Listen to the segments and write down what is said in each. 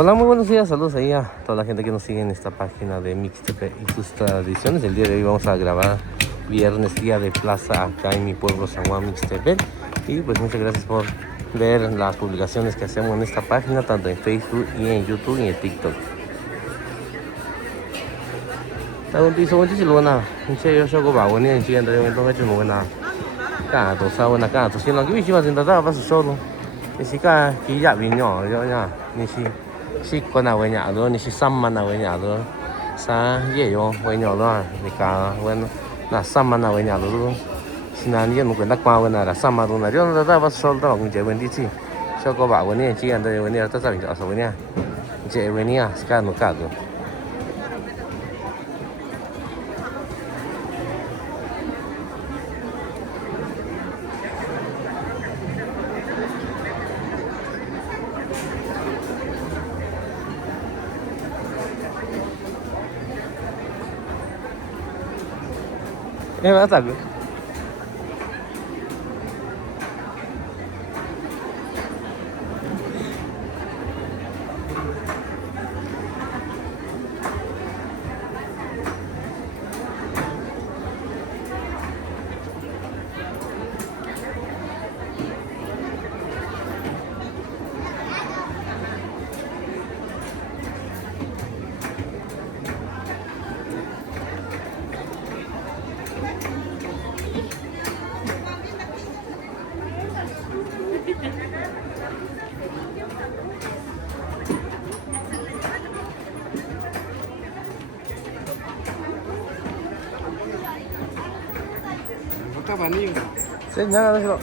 Hola, muy buenos días, saludos ahí a toda la gente que nos sigue en esta página de Mixtepec y sus tradiciones. El día de hoy vamos a grabar viernes, día de plaza acá en mi pueblo San Juan Mixtepec. Y pues muchas gracias por ver las publicaciones que hacemos en esta página, tanto en Facebook y en YouTube y en TikTok. Tagon piso 원지 실로나 인체 여셔고 봐 원년 시간도 운동 해주는 거나 까도 사원나 까도 신랑 그 위치가 된다 다 봐서 서로 니시가 기야 민요 여냐 니시 시거나 왜냐도 니시 삼만나 왜냐도 사 예요 왜냐도 니까 원나 삼만나 왜냐도 신난 게 누구 낙마 원나라 삼마도 나 저는 다 봐서 서로 문제 원디지 저거 봐 원년 시간도 원년 다 잡이 어서 원냐 이제 원이야 시간 까도 맞다고. 세냐가서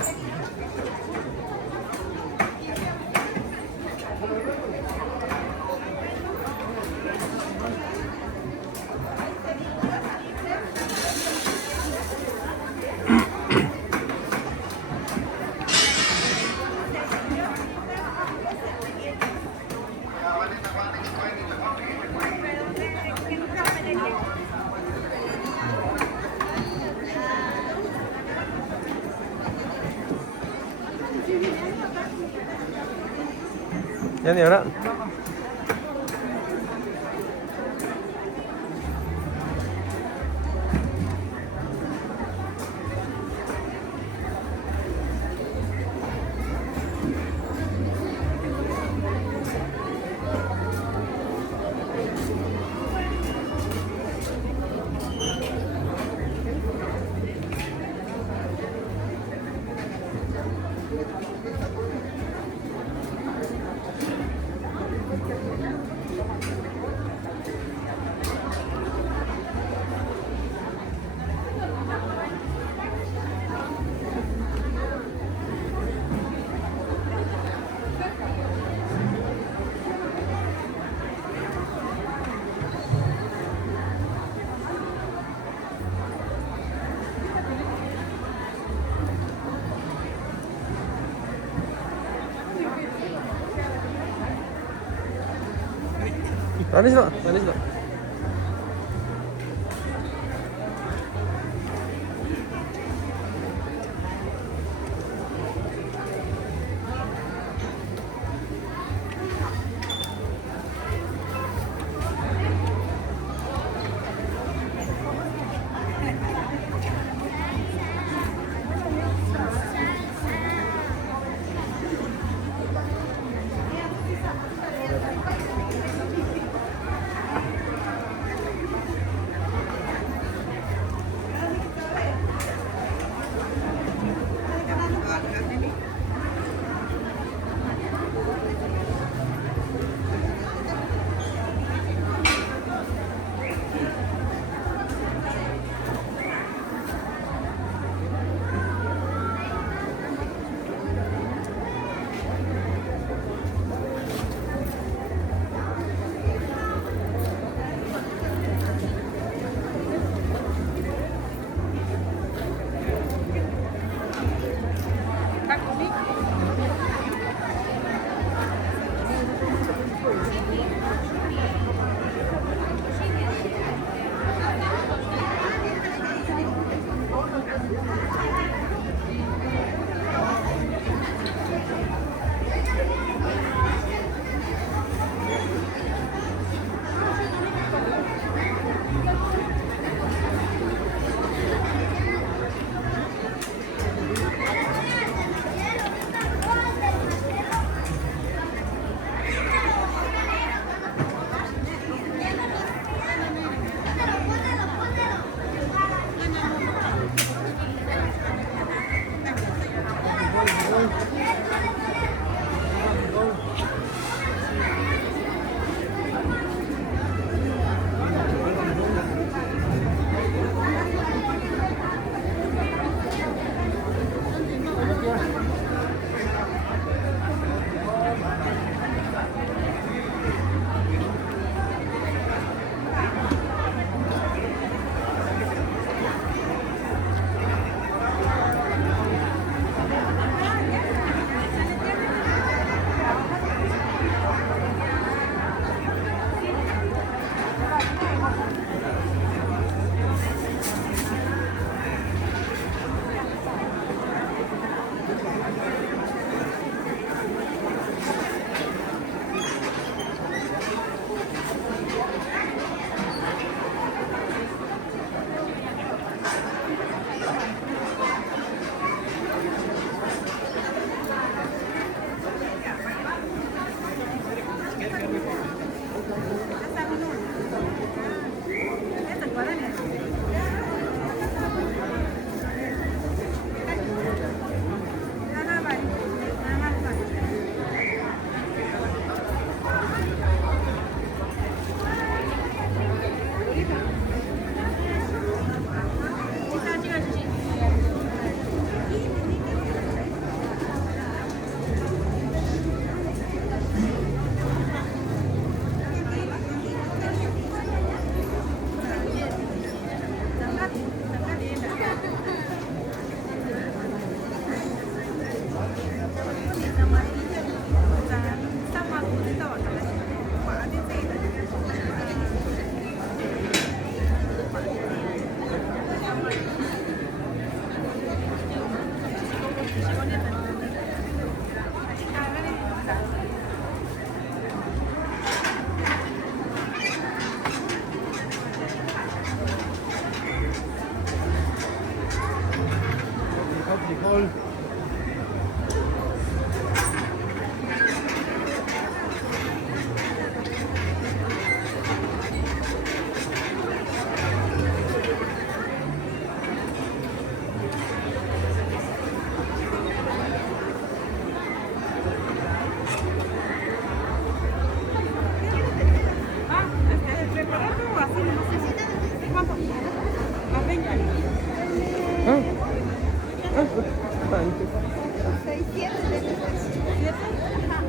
얘네 열어. 아니죠, 아니죠.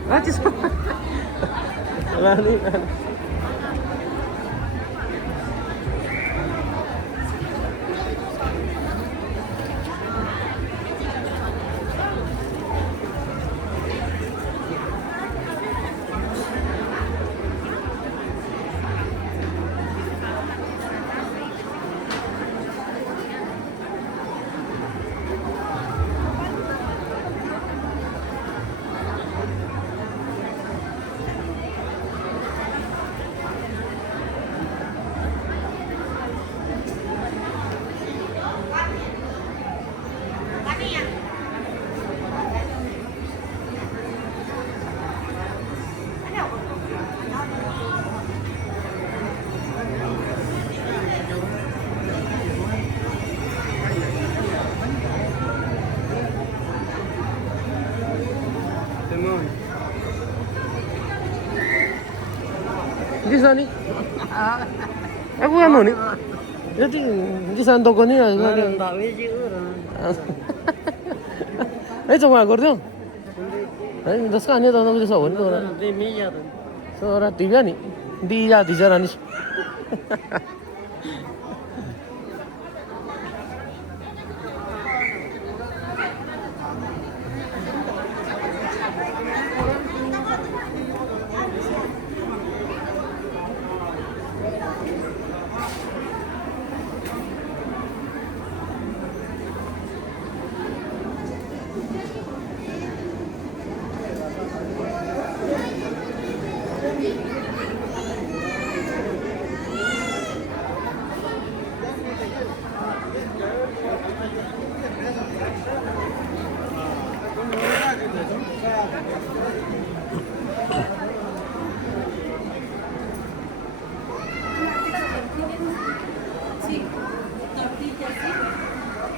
Gratis. Rani. Di sana ni? Aku kan ni. Jadi di sana toko ni lah. Tak biji orang. Coba aku tu. Dah sekarang ni tahu nak bisa sawan tu. Di meja tu. Seorang tiga ni. Dia jalan ni.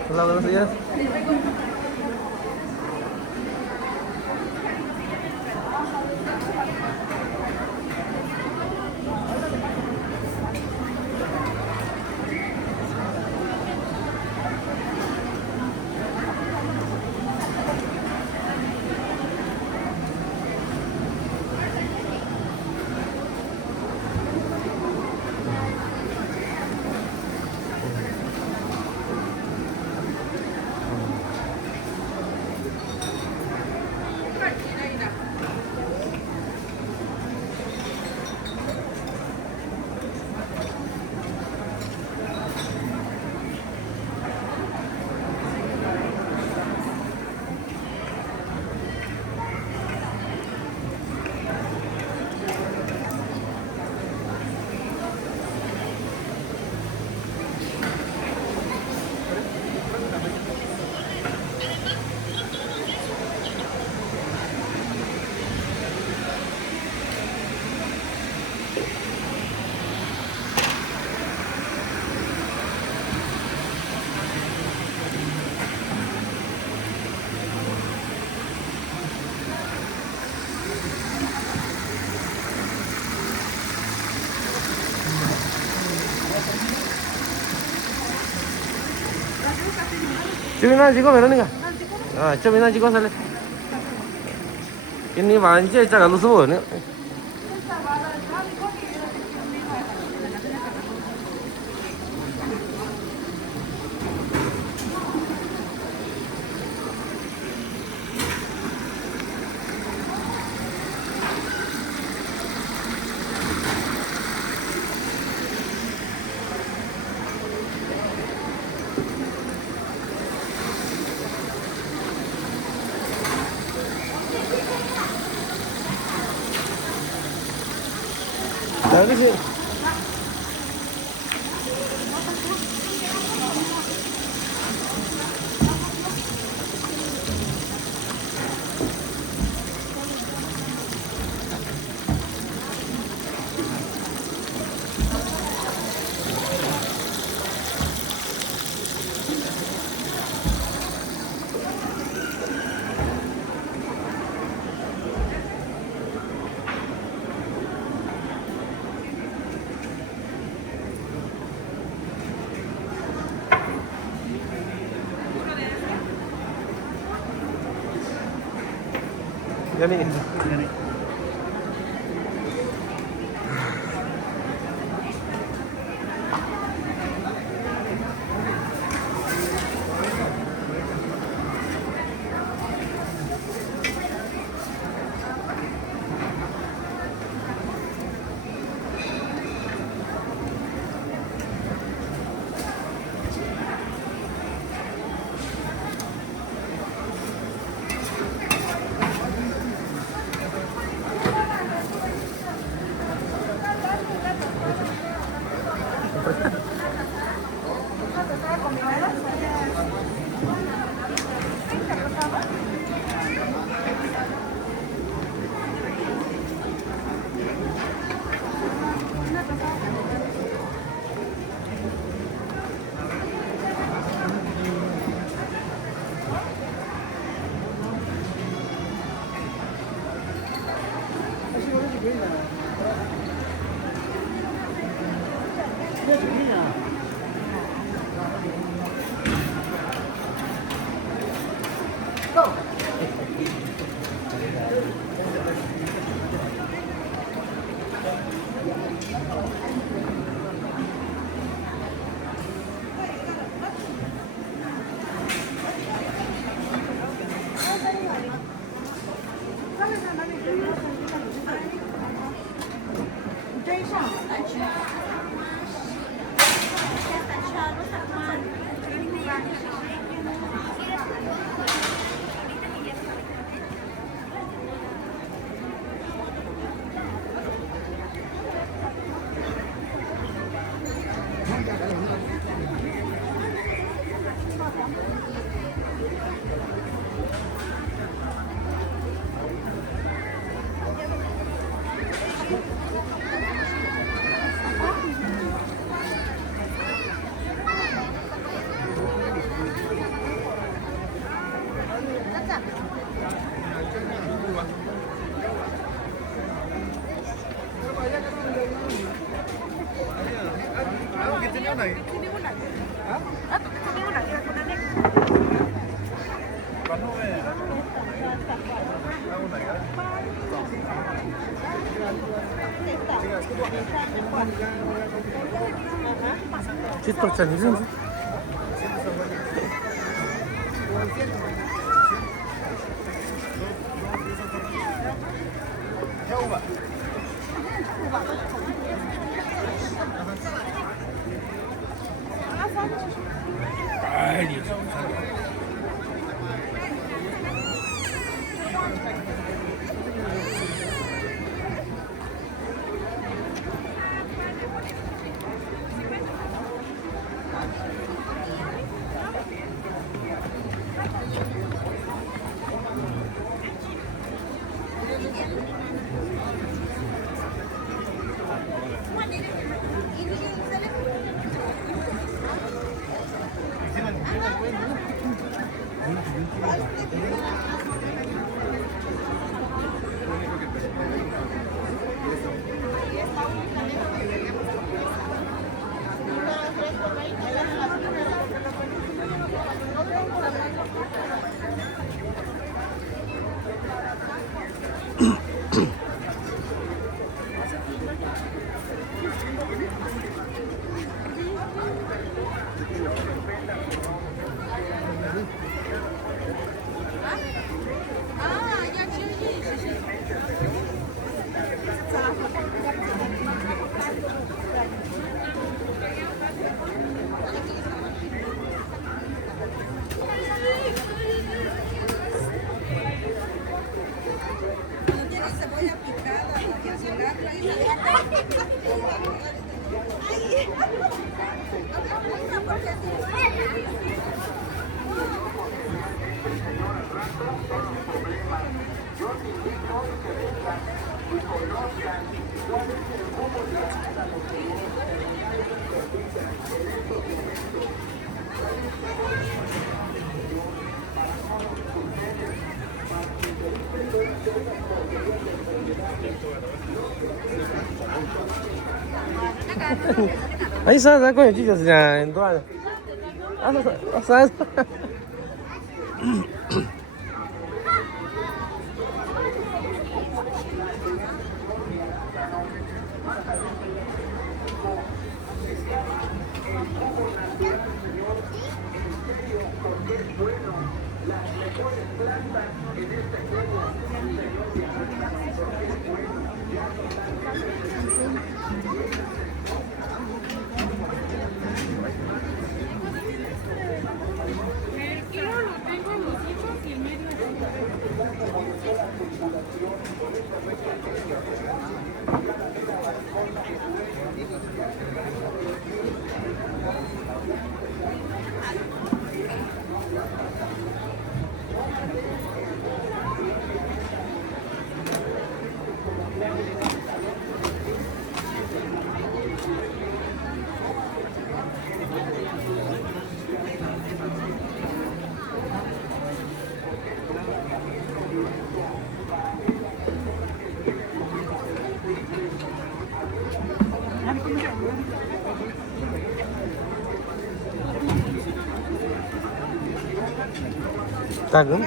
Hola, buenos días. Cuma nasi kau berani kan? Cuma nasi kau salah. Ini banci cakap lu semua ni. Dari sini. Yani. TikTok 아니지? 아니 사람 거의 뒤졌냐 또 하나 사람 작은?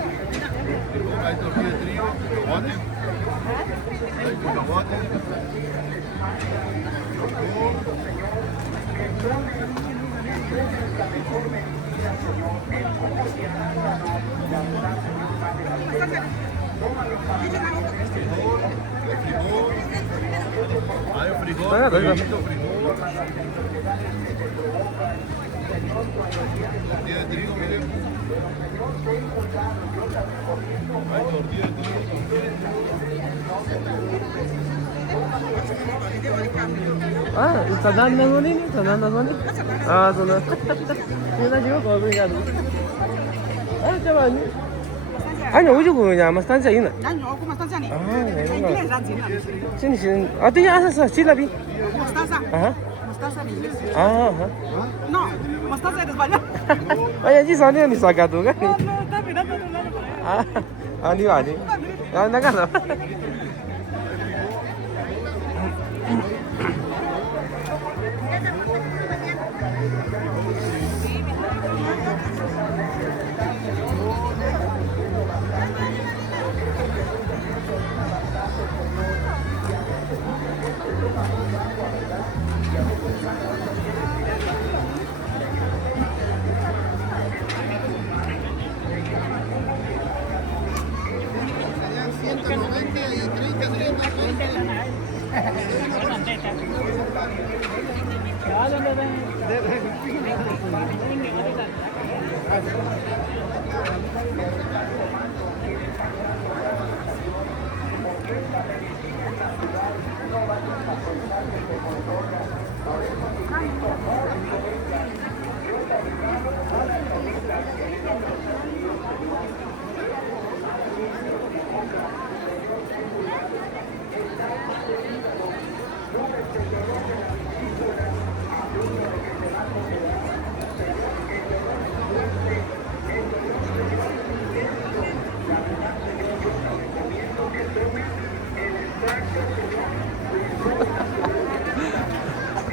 Hay tortilla de trigo, tomate, hay tomate, hay un frijol, Ah, frijol, venga. tortilla de trigo, miren. Hay tortilla de trigo. 아, 전화하는 거니? 전화하는 거니? 아, 전화. 이거 지금 거기가. 아, 잠깐만. 아니, 어디 그냐? 뭐 stanza 있나? Nah, no, ¿cómo estás, Jani? 아, En 내가. inglés, Jani. 신신. 아, 또 야서 실라비. Mostaza. 아하. Mostaza en inglés. 아하. No, mostaza en español. 아니, 지 선이 사가도가. No, no, está mirando de un lado para allá. 아, 아니요, 아니. 아, 나가서.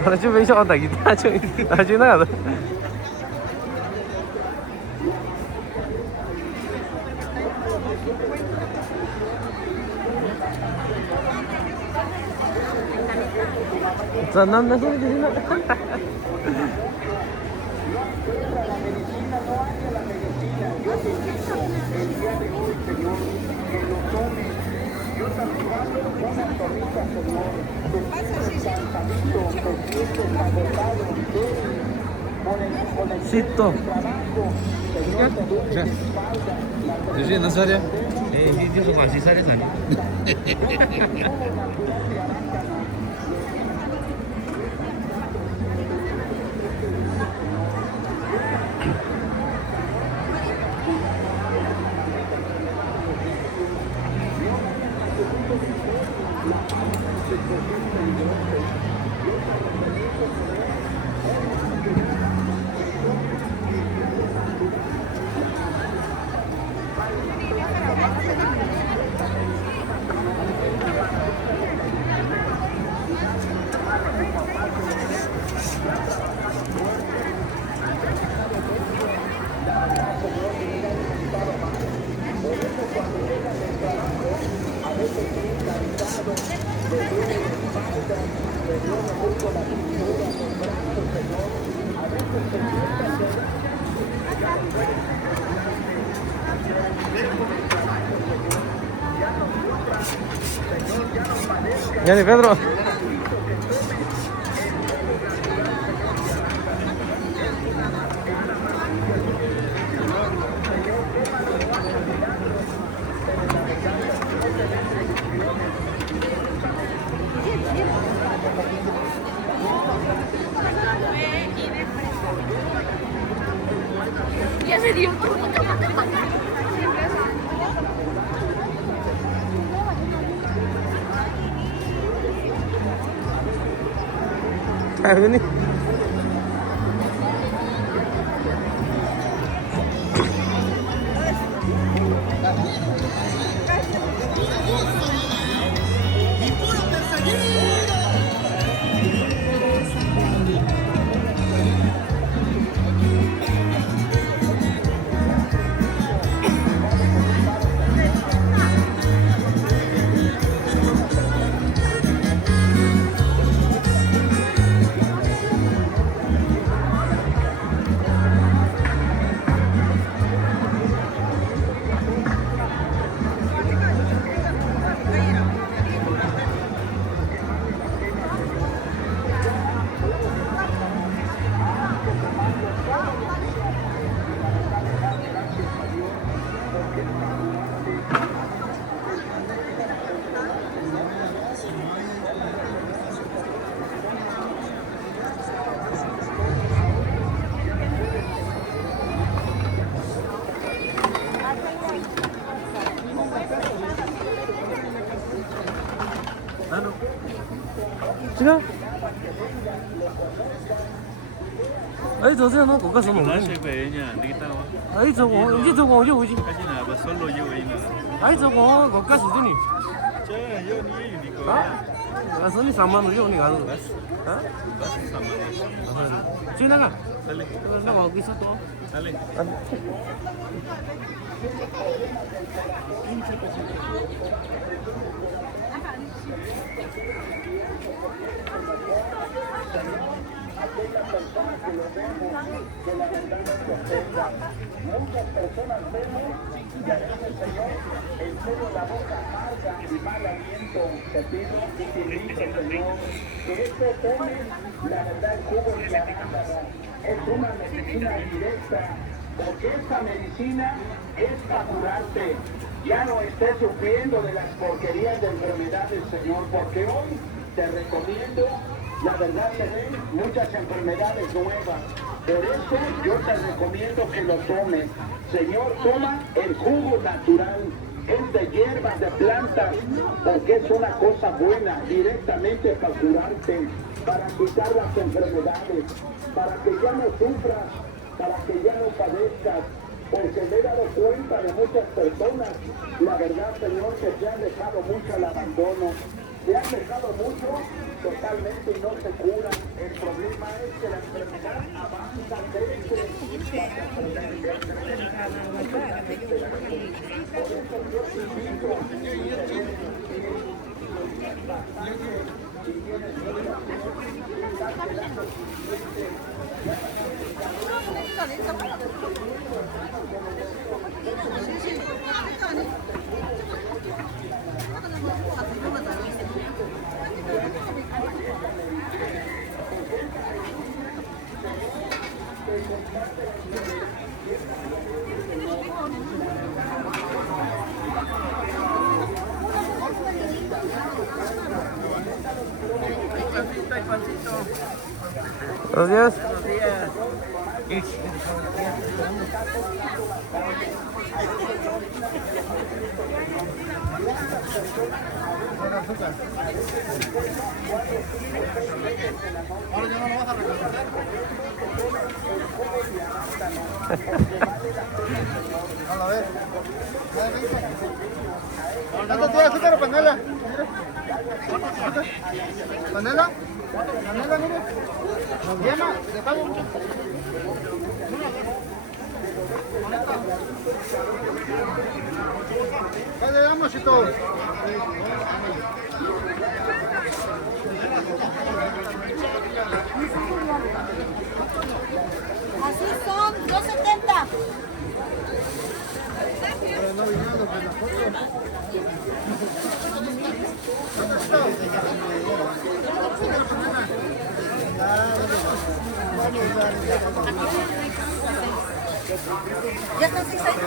나중에 왜 저러다 나중에 나가다. 전화나 소리 들리나? Sito. Держи, Назаря. 이제 맛이 살이 사니. Viene Pedro. Ya se dio. Ini. Sino? Ấy giờ thế nó có cái số mỏng Nói này. sẽ về nhà đi tao á. Ấy giờ có nhiều gì? Cái gì nào bà số lô vô ý nè. Ấy giờ có cái số gì? Chứ vô ní đi coi. 아? 나 손이 3만 원이요, 니 가도. 어? Basta 3만. 지금 나가. Dale, 나 먹고 있어 또. dale. Muchas personas vemos y a veces, Señor, en serio la boca amarga y mal aliento. Te pido y te invito, Señor, que esto tome la verdad el jugo de la vida. Es una medicina directa, porque esta medicina es para curarte. Ya no estés sufriendo de las porquerías de enfermedades, Señor, porque hoy te recomiendo, la verdad se ven muchas enfermedades nuevas. Por eso yo te recomiendo que lo tomes. Señor, toma el jugo natural. Es de hierbas, de plantas, porque es una cosa buena, directamente para curarte, para quitar las enfermedades, para que ya no sufras, para que ya no padezcas. Porque me he dado cuenta de muchas personas, la verdad, Señor, que se han dejado mucho al abandono. Se han dejado mucho totalmente y no se curan. El problema es que la enfermedad avanza, crece. Por eso yo te invito Buenos días. Ahora ya no lo vas a reconocer. A ver. ¿Cuánto tienes azúcar, panela? ¿Panela? ¿Panela, mire? ¿Nos llena? ¿De pago? ¿Qué le damos, chito? ¿Ya están 6 años?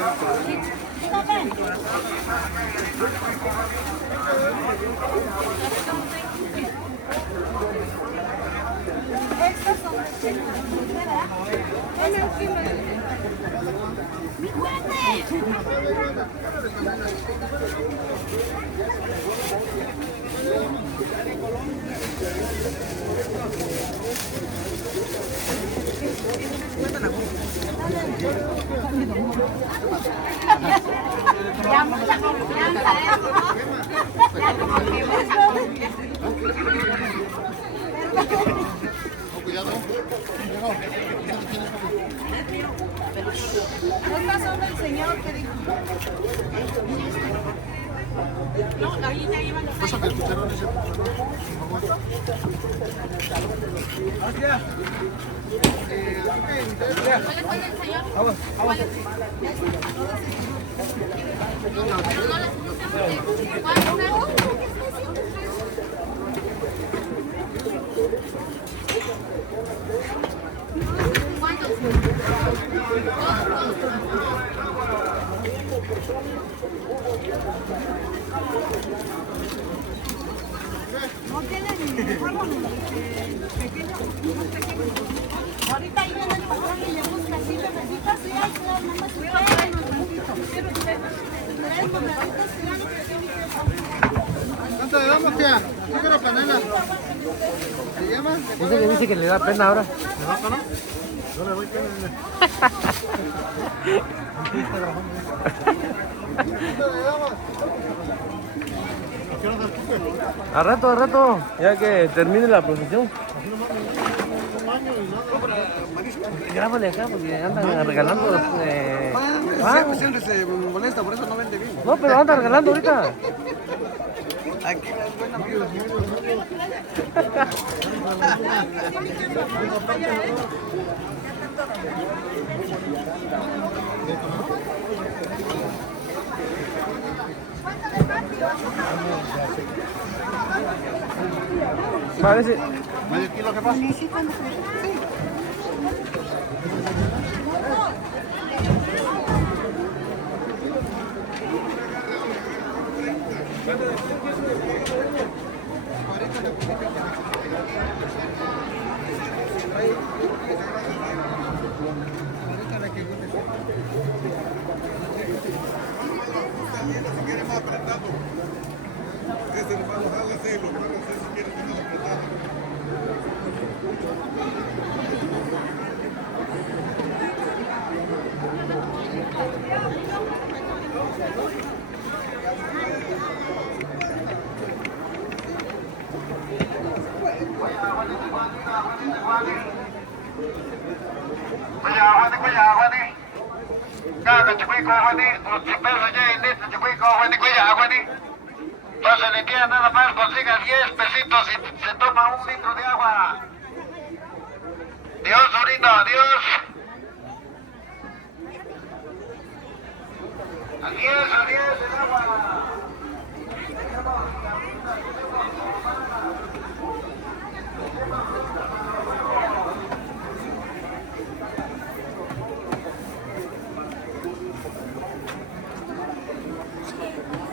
Estos son los chicos, ¿verdad? ¡Mi ya mucha confianza, ya como que Cuidado. estas son del señor que dijo. No, ahorita iban los Pásame el chicharrón ese. No tienen uniforme pequeño, muy pequeño. Ahorita ahí viene el patrón y le busca así bebeditas y ahí se las mamás se traen un ratito. Traen bebeditas y ¿Cuánto le damos, tía? ¿Qué quiero panela? ¿Se llama? Dice que le da pena ahora. ¿Le da pena? No le doy pena. ¿Cuánto le damos? ¿Qué hora del cupe? A rato, ya que termine la procesión. Grábale acá porque andan regalando. Siempre se molesta, por eso no vende bien. No, pero andan regalando ahorita. Aquí es buena vida. Parece. ¿Medio kilo qué pasa? Pásale, tía, nada más consiga 10 pesitos y se toma un litro de agua. Dios, sobrino, adiós. Adiós, adiós, el agua.